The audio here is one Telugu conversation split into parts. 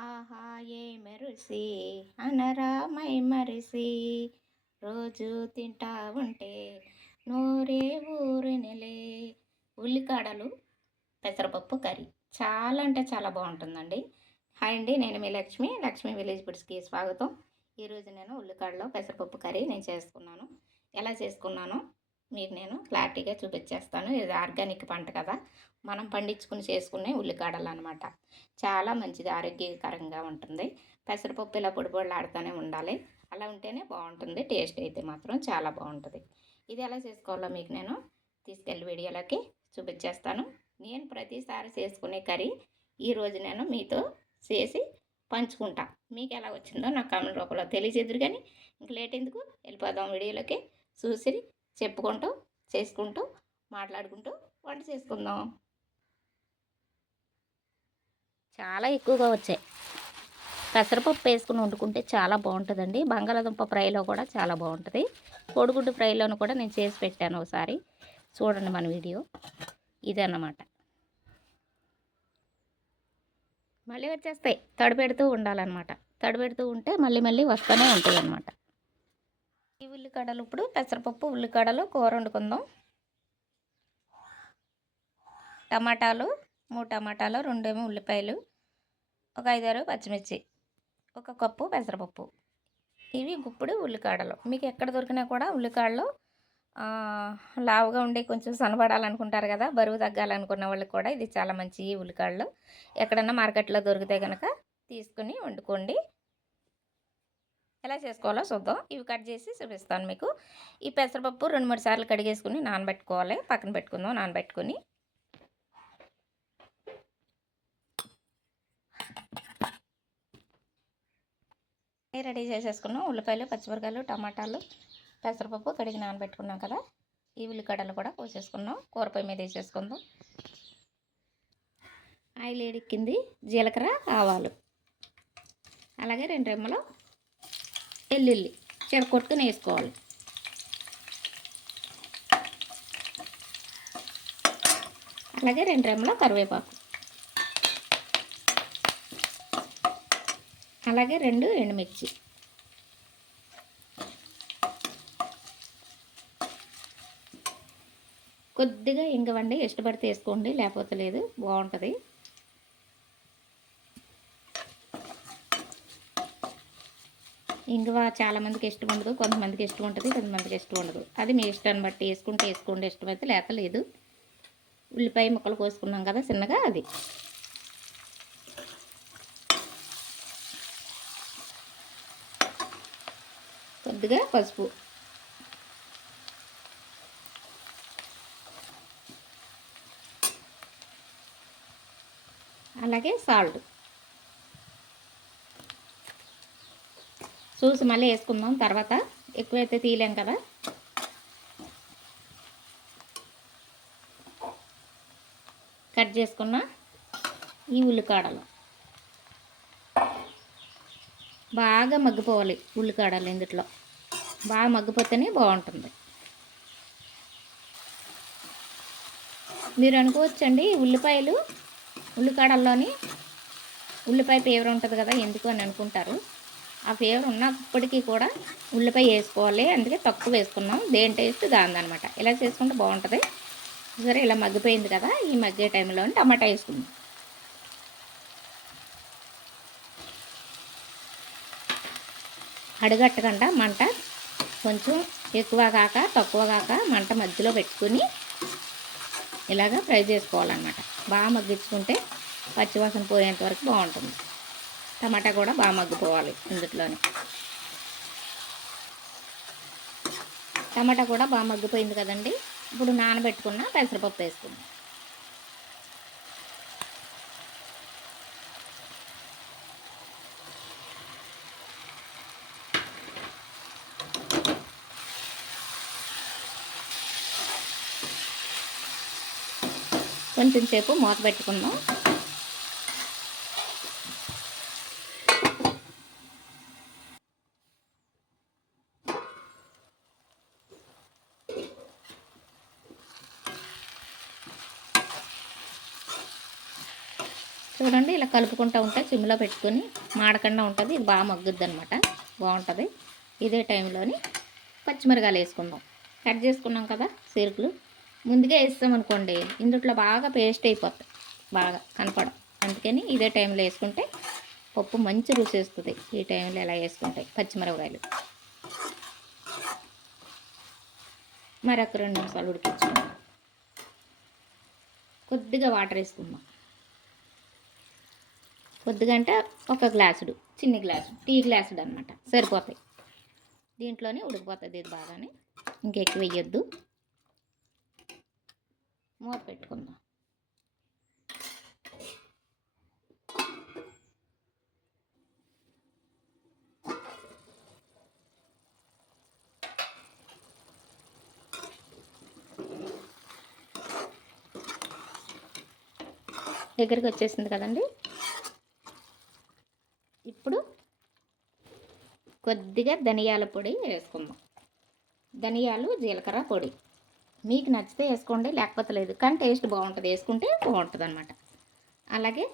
ఆహా ఏ రుచి అనరామై మరిసి రోజు తింటా ఉంటే నోరే ఊరినిలే. ఉల్లికాడలు పెసరపప్పు కర్రీ చాలా అంటే చాలా బాగుంటుందండి. హాయ్ అండి, నేను మీ లక్ష్మి. లక్ష్మి విలేజ్ ఫుడ్స్కి స్వాగతం. ఈరోజు నేను ఉల్లికాడలో పెసరపప్పు కర్రీ నేను చేసుకున్నాను. ఎలా చేసుకున్నానో మీకు నేను క్లారిటీగా చూపించేస్తాను. ఇది ఆర్గానిక్ పంట కదా, మనం పండించుకుని చేసుకునే ఉల్లికాడలు అనమాట. చాలా మంచిది, ఆరోగ్యకరంగా ఉంటుంది. పెసరపప్పు ఇలా పొడి పొడిలాడుతూనే ఉండాలి, అలా ఉంటేనే బాగుంటుంది. టేస్ట్ అయితే మాత్రం చాలా బాగుంటుంది. ఇది ఎలా చేసుకోవాలో మీకు నేను తీసుకెళ్ళి వీడియోలోకి చూపించేస్తాను. నేను ప్రతిసారి చేసుకునే కర్రీ ఈరోజు నేను మీతో చేసి పంచుకుంటా. మీకు ఎలా వచ్చిందో నాకు కామెంట్ రూపంలో తెలియజేదురు. కానీ ఇంక లేట్ ఎందుకు, వెళ్ళిపోదాం వీడియోలోకి. చూసి చెప్పుకుంటూ చేసుకుంటూ మాట్లాడుకుంటూ వంట చేసుకుందాం. చాలా ఎక్కువగా వచ్చాయి. పెసరపప్పు వేసుకుని వండుకుంటే చాలా బాగుంటుందండి. బంగాళాదుంప ఫ్రైలో కూడా చాలా బాగుంటుంది. కోడిగుడ్డు ఫ్రైలోను కూడా నేను చేసి పెట్టాను ఒకసారి, చూడండి మన వీడియో. ఇదన్నమాట. మళ్ళీ వచ్చేస్తాయి, తడిపెడుతూ ఉండాలన్నమాట. తడిపెడుతూ ఉంటే మళ్ళీ మళ్ళీ వస్తూనే ఉంటుంది అన్నమాట. ఈ ఉల్లికాడలు ఇప్పుడు పెసరపప్పు ఉల్లికాడలు కూర వండుకుందాం. టమాటాలు 3 టమాటాలు, 2 ఉల్లిపాయలు, ఒక 5-6 పచ్చిమిర్చి, 1 కప్పు పెసరపప్పు. ఇవి గుప్పుడు ఉల్లికాడలు. మీకు ఎక్కడ దొరికినా కూడా ఉల్లికాడలు లావుగా ఉండి కొంచెం సన్నబడాలనుకుంటారు కదా, బరువు తగ్గాలనుకున్న వాళ్ళకి కూడా ఇది చాలా మంచి ఉల్లికాడలు. ఎక్కడన్నా మార్కెట్లో దొరికితే కనుక తీసుకుని వండుకోండి. ఎలా చేసుకోవాలో చూద్దాం. ఇవి కట్ చేసి చూపిస్తాను మీకు. ఈ పెసరపప్పు 2-3 సార్లు కడిగేసుకుని నానబెట్టుకోవాలి. పక్కన పెట్టుకుందాం. నానబెట్టుకుని రెడీ చేసేసుకున్నాం. ఉల్లిపాయలు, పచ్చిమిరకాయలు, టమాటాలు, పెసరపప్పు కడిగి నానబెట్టుకున్నాం కదా. ఈ ఉల్లిగడ్డలు కూడా కోసేసుకున్నాం. కూర పొయ్యి మీద వేసేసుకుందాం. ఆయిల్ ఎక్కింది. జీలకర్ర, ఆవాలు, అలాగే 2 రెమ్మలు వెల్లుల్లి చెరకొట్టుకుని వేసుకోవాలి. అలాగే 2 రెమ్మల కరివేపాకు, అలాగే 2 ఎండుమిర్చి, కొద్దిగా ఇంగవండి. ఇష్టపడితే వేసుకోండి, లేకపోతే లేదు, బాగుంటుంది. ఇంగువ చాలామందికి ఇష్టం ఉండదు, కొంతమందికి ఇష్టం ఉంటుంది, కొంతమందికి ఇష్టం ఉండదు. అది మీ ఇష్టాన్ని బట్టి వేసుకుంటే వేసుకోండి, ఇష్టమైతే లేక లేదు. ఉల్లిపాయ ముక్కలు కోసుకున్నాం కదా చిన్నగా, అది కొద్దిగా పసుపు, అలాగే సాల్ట్ చూసి మళ్ళీ వేసుకుందాం తర్వాత, ఎక్కువైతే తీయలేం కదా. కట్ చేసుకున్న ఈ ఉల్లికాడలు బాగా మగ్గిపోవాలి. ఉల్లికాడలు ఇందులో బాగా మగ్గిపోతేనే బాగుంటుంది. మీరు అనుకోవచ్చండి, ఉల్లికాడల్లోని ఉల్లిపాయ ఫ్లేవర్ ఉంటుంది కదా, ఎందుకు అని అనుకుంటారు. ఆ ఫ్లేవర్ ఉన్నప్పటికీ కూడా ఉల్లిపాయ వేసుకోవాలి, అందుకే తక్కువ వేసుకున్నాం. దేని టేస్ట్ దానిదనమాట. ఇలా చేసుకుంటే బాగుంటుంది. సరే, ఇలా మగ్గిపోయింది కదా, ఈ మగ్గే టైంలో టమాటా వేసుకుందాం. అడుగట్టకుండా మంట కొంచెం ఎక్కువ కాక తక్కువ కాక మంట మధ్యలో పెట్టుకుని ఇలాగా ఫ్రై చేసుకోవాలన్నమాట. బాగా మగ్గించుకుంటే పచ్చివాసన పోయేంత వరకు బాగుంటుంది. టమాటా కూడా బాగా మగ్గిపోవాలి ఇందులోనే. టమాటా కూడా బాగా మగ్గిపోయింది కదండి. ఇప్పుడు నానబెట్టుకున్న పెసరపప్పు వేసుకుందాం. కొంచెం సేపు మూత పెట్టుకుందాం. చూడండి ఇలా కలుపుకుంటూ ఉంటే సిమ్లో పెట్టుకొని మాడకుండా ఉంటుంది. ఇది బాగా మగ్గుద్ది అనమాట, బాగుంటుంది. ఇదే టైంలోని పచ్చిమిరకాయలు వేసుకుందాం. కట్ చేసుకున్నాం కదా సీరుకులు, ముందుగా వేస్తామనుకోండి ఇందుట్లో బాగా పేస్ట్ అయిపోతాయి, బాగా కనపడం. అందుకని ఇదే టైంలో వేసుకుంటే పప్పు మంచి రుచి వస్తుంది. ఈ టైంలో ఎలా వేసుకుంటాయి పచ్చిమిరపకాయలు. మరొక 2 నిమిషాలు ఉడికించుకుందాం. కొద్దిగా వాటర్ వేసుకుందాం. కొద్దిగా అంటే ఒక గ్లాసుడు, చిన్న గ్లాసు, టీ గ్లాసుడు అనమాట, సరిపోతాయి. దీంట్లోనే ఉడికిపోతుంది ఇది బాగానే, ఇంకెక్కువ వేయొద్దు. మూత పెట్టుకుందాం. దగ్గరికి వచ్చేసింది కదండి. ఇప్పుడు కొద్దిగా ధనియాల పొడి వేసుకుందాం. ధనియాలు, జీలకర్ర పొడి మీకు నచ్చితే వేసుకోండి, లేకపోతే లేదు. కానీ టేస్ట్ బాగుంటుంది, వేసుకుంటే బాగుంటుంది అనమాట. అలాగే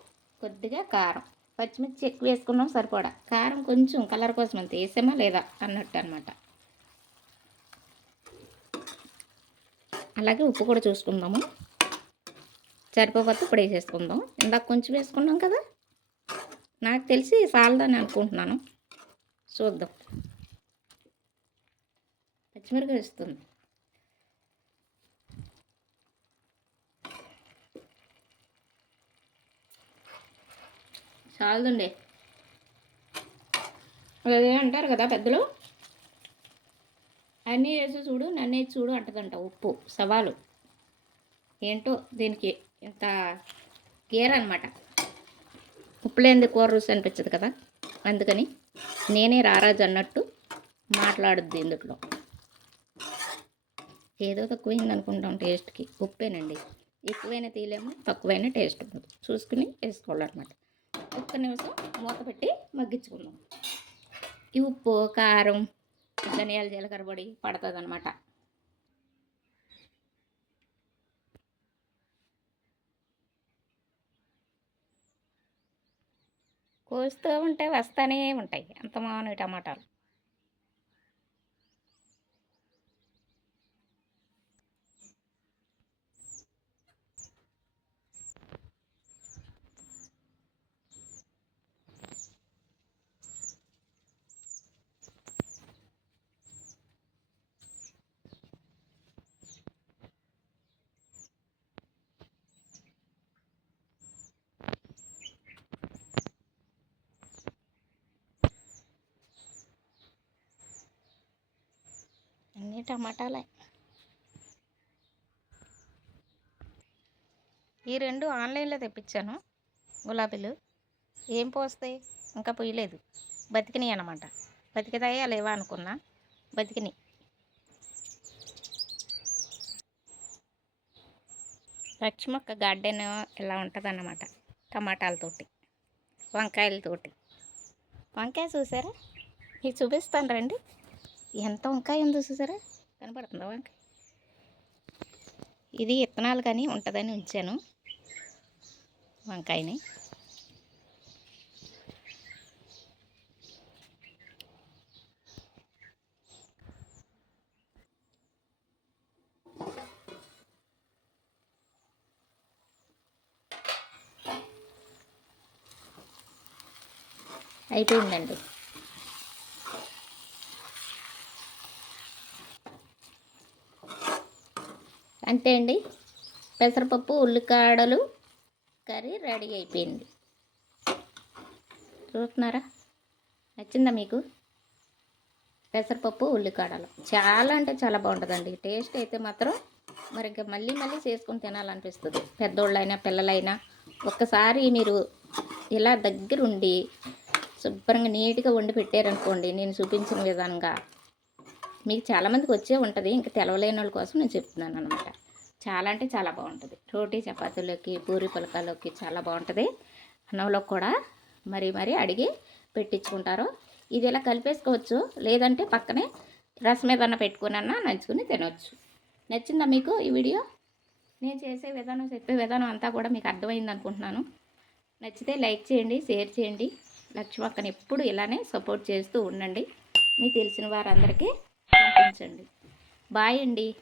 కొద్దిగా కారం, పచ్చిమిర్చి ఎక్కువ వేసుకున్నాం సరిపడా, కారం కొంచెం కలర్ కోసం అంత వేసామా లేదా అన్నట్టు అనమాట. అలాగే ఉప్పు కూడా చూసుకుందాము, సరిపోతే ఇప్పుడు వేసేసుకుందాం. ఇందాక కొంచెం వేసుకున్నాం కదా, నాకు తెలిసి చాలదని అనుకుంటున్నాను. చూద్దాం. పచ్చిమిరపకాయ వేస్తుంది. చాలదండి. అదే అంటారు కదా పెద్దలు, అన్నీ వేసి చూడు నన్ను వేసి చూడు అంటదంట ఉప్పు. సవాలు ఏంటో దీనికి ఇంత గేర్ అనమాట. ఉప్పు లేనిది కూర రుచి అనిపించదు కదా, అందుకని నేనే రారాజు అన్నట్టు మాట్లాడుద్ది ఇందులో. ఏదో తక్కువైంది అనుకుంటాం టేస్ట్కి, ఉప్పేనండి. ఎక్కువైనా తీయలేము, తక్కువైనా టేస్ట్ ఉండదు, చూసుకుని వేసుకోవాలన్నమాట. ఒక్క నిమిషం మూత పెట్టి మగ్గించుకుందాం. ఈ ఉప్పు, కారం, ధనియాల జీలకర్ర పొడి పడుతుంది అనమాట. కోస్తూ ఉంటే వస్తూనే ఉంటాయి అంత మామూలు టమాటాలు. అన్నీ టమాటాలే. ఈ 2 ఆన్లైన్లో తెప్పించాను గులాబీలు. ఏం పోస్తాయి, ఇంకా పొయ్యలేదు. బతికినాయి అనమాట. బతికితాయా లేవా అనుకున్నా, బతికినాయి. పచ్చిమొక్క గార్డెన్ ఇలా ఉంటుంది అన్నమాట, టమాటాలతోటి, వంకాయలతోటి. వంకాయ చూసారా, మీకు చూపిస్తాను రండి. ఎంత వంకాయ ఉందో చూసారా, కనపడుతుందా వంకాయ? ఇది విత్తనాలు కానీ ఉంటుందని ఉంచాను వంకాయని. అయిపోయిందండి. అంతే అండి, పెసరపప్పు ఉల్లికాడలు కర్రీ రెడీ అయిపోయింది. చూస్తున్నారా, నచ్చిందా మీకు? పెసరపప్పు ఉల్లికాడలు చాలా అంటే చాలా బాగుంటుందండి. టేస్ట్ అయితే మాత్రం మరి ఇంకా మళ్ళీ మళ్ళీ చేసుకుని తినాలనిపిస్తుంది. పెద్దోళ్ళైనా పిల్లలైనా ఒక్కసారి మీరు ఇలా దగ్గరుండి శుభ్రంగా నీట్గా వండి పెట్టారనుకోండి, నేను చూపించిన విధంగా, మీకు చాలామందికి వచ్చే ఉంటుంది, ఇంకా తెలవలేని వాళ్ళ కోసం నేను చెప్తున్నాను అనమాట. చాలా అంటే చాలా బాగుంటుంది. రోటీ చపాతీలోకి, పూరి పులకాలోకి చాలా బాగుంటుంది. అన్నంలో కూడా మరీ అడిగి పెట్టించుకుంటారు. ఇది ఇలా కలిపేసుకోవచ్చు, లేదంటే పక్కనే రసం ఏదన్నా పెట్టుకున్నా నంచుకుని తినవచ్చు. నచ్చిందా మీకు ఈ వీడియో? నేను చేసే విధానం, చెప్పే విధానం అంతా కూడా మీకు అర్థమైంది అనుకుంటున్నాను. నచ్చితే లైక్ చేయండి, షేర్ చేయండి. లక్ష్మక్కని ఎప్పుడు ఇలానే సపోర్ట్ చేస్తూ ఉండండి. మీకు తెలిసిన వారందరికీ పంపించండి. బాయ్ అండి.